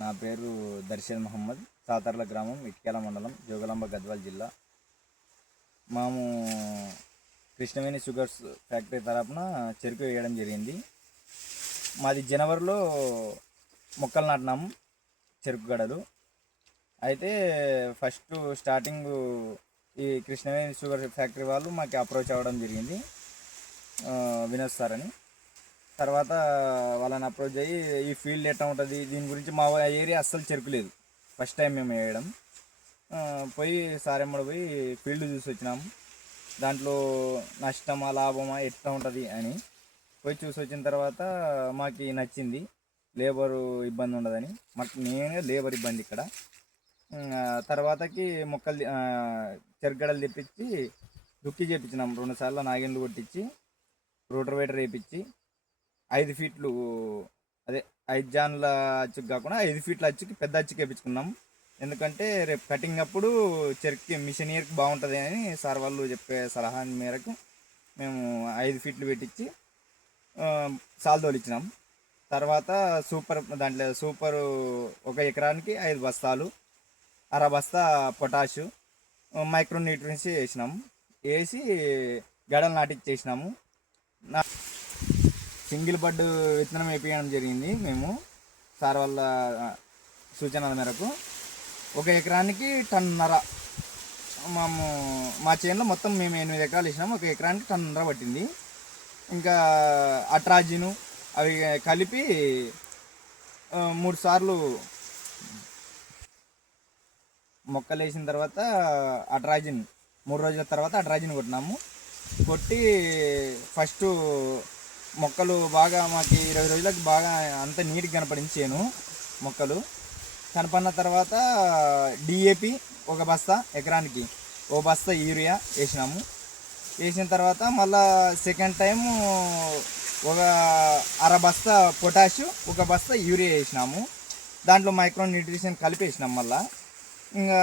నా పేరు దర్శన్ మహమ్మద్. సాతర్ల గ్రామం, ఇట్కేల మండలం, జోగులాంబ, గద్వాల్ జిల్లా. మేము కృష్ణవేణి షుగర్స్ ఫ్యాక్టరీ తరపున చెరుకు వేయడం జరిగింది. మాది జనవరిలో మొక్కలు నాటినాము, చెరుకు గడలు. అయితే ఫస్ట్ స్టార్టింగ్ ఈ కృష్ణవేణి షుగర్ ఫ్యాక్టరీ వాళ్ళు మాకు అప్రోచ్ అవ్వడం జరిగింది, వినోద్ సార్ అని. తర్వాత వాళ్ళని అప్రోచ్ అయ్యి ఈ ఫీల్డ్ ఎట్లా ఉంటుంది దీని గురించి, మా ఏరియా అస్సలు చెరుకు లేదు, ఫస్ట్ టైం మేము వేయడం. పోయి సారెమ్మడి పోయి ఫీల్డ్ చూసి వచ్చినాము. దాంట్లో నష్టమా లాభమా ఎట్లా ఉంటుంది అని పోయి చూసి వచ్చిన తర్వాత మాకు నచ్చింది. లేబరు ఇబ్బంది ఉండదని, మాకు నేనే లేబర్ ఇబ్బంది ఇక్కడ. తర్వాతకి మొక్కలు చెరుగడలు తెప్పించి దుక్కి చేయించినాము. 2 సార్లు నాగేండ్లు కొట్టించి రోటర్వేటర్ వేయించి 5 ఫీట్లు, అదే 5 జాన్ల అచ్చుకు కాకుండా 5 ఫీట్ల అచ్చుకి పెద్ద అచ్చుకి వేయించుకున్నాము. ఎందుకంటే రేపు కటింగ్ అప్పుడు చెరుకు మిషన్ ఇయర్కి బాగుంటుంది అని సార్ వాళ్ళు చెప్పే సలహా మేరకు మేము 5 ఫీట్లు పెట్టించి సాల్ తోలిచ్చినాం. తర్వాత దాంట్లో సూపర్ 1 ఎకరానికి 5 బస్తాలు, 1/2 బస్తా పొటాషు, మైక్రో న్యూట్రియన్స్ వేసినాము. వేసి గడలు నాటించేసినాము. సింగిల్ బడ్ విత్తనం వేపించడం జరిగింది మేము సార్ వాళ్ళ సూచనల మేరకు. 1 ఎకరానికి 1.5 టన్. మా చేనులో మొత్తం మేము 8 ఎకరాలు వేసినాము. 1 ఎకరానికి 1.5 టన్ పట్టింది. ఇంకా అట్రాజిను అవి కలిపి 3 సార్లు మొక్కలు వేసిన తర్వాత అట్రాజిన్ 3 రోజుల తర్వాత అట్రాజిన్ కొట్టినాము. కొట్టి ఫస్ట్ మొక్కలు బాగా మాకు 20 రోజులకు బాగా అంత నీట్గా కనపడింది చేను. మొక్కలు కనపడిన తర్వాత డిఏపి 1 బస్తా ఎకరానికి, 1 బస్తా యూరియా వేసినాము. వేసిన తర్వాత మళ్ళా సెకండ్ టైము 1/2 బస్తా పొటాషు, 1 బస్తా యూరియా వేసినాము. దాంట్లో మైక్రో న్యూట్రిషన్ కలిపి వేసినాం మళ్ళా. ఇంకా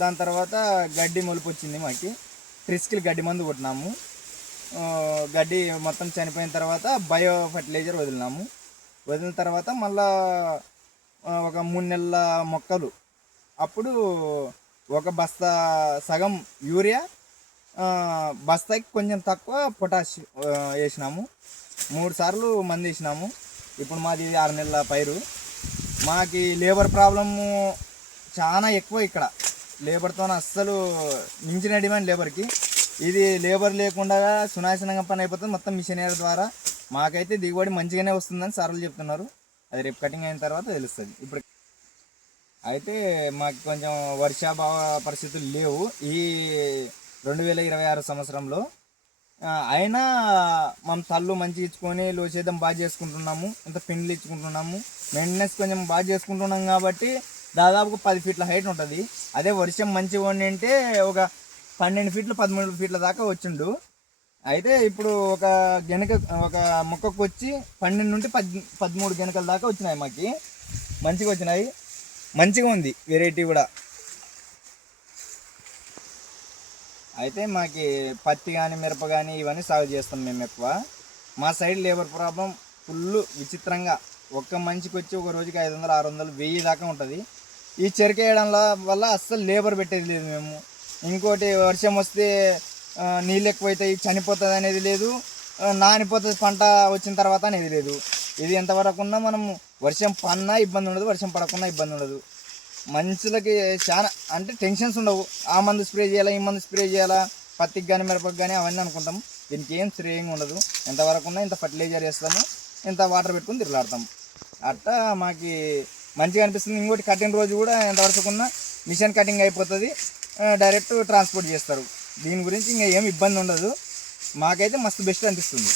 దాని తర్వాత గడ్డి మొలుపు వచ్చింది మాకు. ట్రిస్కిల్ గడ్డి మందు కొట్టినాము. గడ్డి మొత్తం చనిపోయిన తర్వాత బయో ఫర్టిలైజర్ వదిలినాము. వదిలిన తర్వాత మళ్ళా ఒక 3 నెలల మొక్కలు అప్పుడు 1 బస్తా సగం యూరియా, బస్తాకి కొంచెం తక్కువ పొటాష్ వేసినాము. 3 సార్లు మందు వేసినాము. ఇప్పుడు మాది 6 నెలల పైరు. మాకు లేబర్ ప్రాబ్లము చాలా ఎక్కువ ఇక్కడ. లేబర్తో అస్సలు మించిన డిమాండ్ లేబర్కి. ఇది లేబర్ లేకుండా సునాశనంగా పని అయిపోతుంది మొత్తం మిషనరీ ద్వారా. మాకైతే దిగుబడి మంచిగానే వస్తుందని సార్లు చెప్తున్నారు. అది రేపు కటింగ్ అయిన తర్వాత తెలుస్తుంది. ఇప్పుడు అయితే మాకు కొంచెం వర్షాభావ పరిస్థితులు లేవు ఈ 2026 సంవత్సరంలో. అయినా మనం తల్లు మంచిగా ఇచ్చుకొని లోసేద్దాం బాగా చేసుకుంటున్నాము. ఇంత పిండ్లు ఇచ్చుకుంటున్నాము. మెయింటెనెన్స్ కొంచెం బాగా చేసుకుంటున్నాం కాబట్టి దాదాపు 10 ఫీట్ల హైట్ ఉంటుంది. అదే వర్షం మంచిగా ఉండింటే ఒక 12 ఫీట్లు 13 ఫీట్ల దాకా వచ్చిండు. అయితే ఇప్పుడు ఒక మొక్కకు వచ్చి 12 నుండి 13 గెనకల దాకా వచ్చినాయి. మాకు మంచిగా వచ్చినాయి. మంచిగా ఉంది వెరైటీ కూడా. అయితే మాకు పత్తి కానీ మిరప కానీ ఇవన్నీ సాగు చేస్తాం మేము ఎక్కువ. మా సైడ్ లేబర్ ప్రాబ్లం ఫుల్ విచిత్రంగా. ఒక్క మనిషికి వచ్చి ఒక రోజుకి 500, 600, 1000 దాకా ఉంటుంది. ఈ చెరుకేయడం వల్ల అస్సలు లేబర్ పెట్టేది లేదు మేము. ఇంకోటి వర్షం వస్తే నీళ్ళు ఎక్కువైతాయి, చనిపోతుంది అనేది లేదు, నానిపోతుంది పంట వచ్చిన తర్వాత అనేది లేదు. ఇది ఎంతవరకు ఉన్నా మనం వర్షం పడినా ఇబ్బంది ఉండదు, వర్షం పడకుండా ఇబ్బంది ఉండదు. మనుషులకి చాలా అంటే టెన్షన్స్ ఉండవు. ఆ మందు స్ప్రే చేయాలా, ఈ మందు స్ప్రే చేయాలా, పత్తికి కానీ మిరపకి కానీ అవన్నీ అనుకుంటాం. దీనికి ఏం స్ప్రేయింగ్ ఉండదు. ఎంతవరకు ఉన్నా ఇంత ఫర్టిలైజర్ వేస్తాము, ఇంత వాటర్ పెట్టుకుని తిరగలాడతాం. అట్టా మాకు మంచిగా అనిపిస్తుంది. ఇంకోటి కటింగ్ రోజు కూడా ఎంతవరకు ఉన్నా మిషన్ కటింగ్ అయిపోతుంది, డైరెక్ట్ ట్రాన్స్పోర్ట్ చేస్తారు. దీని గురించి ఇంకా ఏం ఇబ్బంది ఉండదు. మాకైతే మస్తు బెస్ట్ అనిపిస్తుంది.